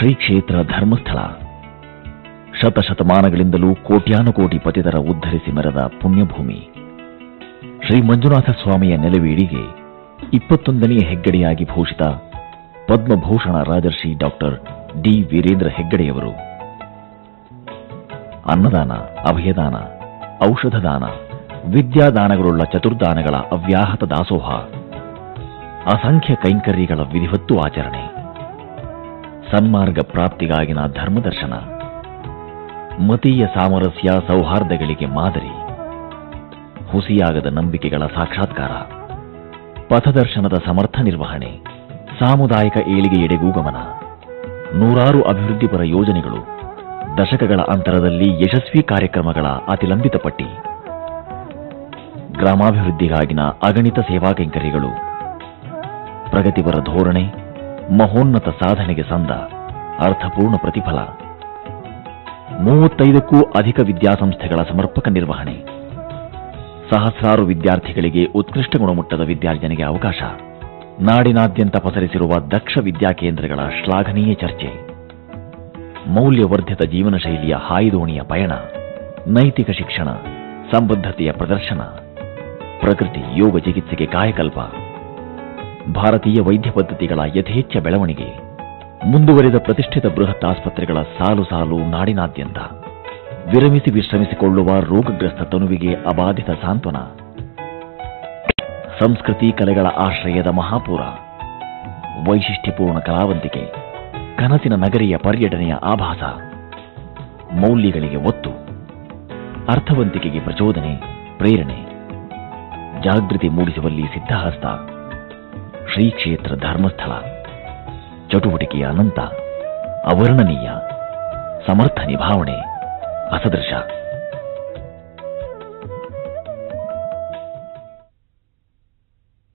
ಶ್ರೀ ಕ್ಷೇತ್ರ ಧರ್ಮಸ್ಥಳ ಶತಶತಮಾನಗಳಿಂದಲೂ ಕೋಟ್ಯಾನುಕೋಟಿ ಪತಿತರ ಉದ್ಧರಿಸಿ ಮೆರೆದ ಪುಣ್ಯಭೂಮಿ. ಶ್ರೀ ಮಂಜುನಾಥ ಸ್ವಾಮಿಯ ನೆಲವೀಡಿಗೆ 21ನೇ ಹೆಗ್ಗಡೆಯಾಗಿ ಭೂಷಿತ ಪದ್ಮಭೂಷಣ ರಾಜರ್ಷಿ ಡಾಕ್ಟರ್ ಡಿ ವೀರೇಂದ್ರ ಹೆಗ್ಗಡೆಯವರು ಅನ್ನದಾನ, ಅಭಯದಾನ, ಔಷಧದಾನ, ವಿದ್ಯಾದಾನಗಳುಳ್ಳ ಚತುರ್ದಾನಗಳ ಅವ್ಯಾಹತ ದಾಸೋಹ, ಅಸಂಖ್ಯ ಕೈಂಕರ್ಯಗಳ ವಿಧಿವತ್ತು ಆಚರಣೆ, ಸನ್ಮಾರ್ಗ ಪ್ರಾಪ್ತಿಗಾಗಿನ ಧರ್ಮದರ್ಶನ, ಮತೀಯ ಸಾಮರಸ್ಯ ಸೌಹಾರ್ದಗಳಿಗೆ ಮಾದರಿ, ಹುಸಿಯಾಗದ ನಂಬಿಕೆಗಳ ಸಾಕ್ಷಾತ್ಕಾರ, ಪಥದರ್ಶನದ ಸಮರ್ಥ ನಿರ್ವಹಣೆ, ಸಾಮುದಾಯಿಕ ಏಳಿಗೆಯೆಡೆಗೂ ಗಮನ, ನೂರಾರು ಅಭಿವೃದ್ಧಿಪರ ಯೋಜನೆಗಳು, ದಶಕಗಳ ಅಂತರದಲ್ಲಿ ಯಶಸ್ವಿ ಕಾರ್ಯಕ್ರಮಗಳ ಅತಿಲಂಬಿತ ಪಟ್ಟಿ, ಗ್ರಾಮಾಭಿವೃದ್ಧಿಗಾಗಿನ ಅಗಣಿತ ಸೇವಾ ಕೈಂಕರ್ಯಗಳು, ಪ್ರಗತಿಪರ ಧೋರಣೆ, ಮಹೋನ್ನತ ಸಾಧನೆಗೆ ಸಂದ ಅರ್ಥಪೂರ್ಣ ಪ್ರತಿಫಲ, 35ಕ್ಕೂ ಅಧಿಕ ವಿದ್ಯಾಸಂಸ್ಥೆಗಳ ಸಮರ್ಪಕ ನಿರ್ವಹಣೆ, ಸಹಸ್ರಾರು ವಿದ್ಯಾರ್ಥಿಗಳಿಗೆ ಉತ್ಕೃಷ್ಟ ಗುಣಮಟ್ಟದ ವಿದ್ಯಾರ್ಜನೆಗೆ ಅವಕಾಶ, ನಾಡಿನಾದ್ಯಂತ ಪಸರಿಸಿರುವ ದಕ್ಷ ವಿದ್ಯಾಕೇಂದ್ರಗಳ ಶ್ಲಾಘನೀಯ ಚರ್ಚೆ, ಮೌಲ್ಯವರ್ಧಿತ ಜೀವನ ಶೈಲಿಯ ಹಾಯಿದೋಣಿಯ ಪಯಣ, ನೈತಿಕ ಶಿಕ್ಷಣ, ಸಂಬದ್ಧತೆಯ ಪ್ರದರ್ಶನ, ಪ್ರಕೃತಿ ಯೋಗ ಚಿಕಿತ್ಸೆಗೆ ಕಾಯಕಲ್ಪ, ಭಾರತೀಯ ವೈದ್ಯ ಪದ್ಧತಿಗಳ ಯಥೇಚ್ಛ ಬೆಳವಣಿಗೆ, ಮುಂದುವರೆದ ಪ್ರತಿಷ್ಠಿತ ಬೃಹತ್ ಆಸ್ಪತ್ರೆಗಳ ಸಾಲು ಸಾಲು ನಾಡಿನಾದ್ಯಂತ, ವಿರಮಿಸಿ ವಿಶ್ರಮಿಸಿಕೊಳ್ಳುವ ರೋಗಗ್ರಸ್ತ ತನುವಿಗೆ ಅಬಾಧಿತ ಸಾಂತ್ವನ, ಸಂಸ್ಕೃತಿ ಕಲೆಗಳ ಆಶ್ರಯದ ಮಹಾಪೂರ, ವೈಶಿಷ್ಟ್ಯಪೂರ್ಣ ಕಲಾವಂತಿಕೆ, ಕನಸಿನ ನಗರಿಯ ಪರ್ಯಟನೆಯ ಆಭಾಸ, ಮೌಲ್ಯಗಳಿಗೆ ಒತ್ತು, ಅರ್ಥವಂತಿಕೆಗೆ ಪ್ರಚೋದನೆ, ಪ್ರೇರಣೆ, ಜಾಗೃತಿ ಮೂಡಿಸುವಲ್ಲಿ ಸಿದ್ಧಹಸ್ತ. ಶ್ರೀ ಕ್ಷೇತ್ರ ಧರ್ಮಸ್ಥಳ ಚಟುವಟಿಕೆಯ ಅನಂತ, ಅವರ್ಣನೀಯ, ಸಮರ್ಥ ನಿಭಾವಣೆ, ಅಸದೃಶ.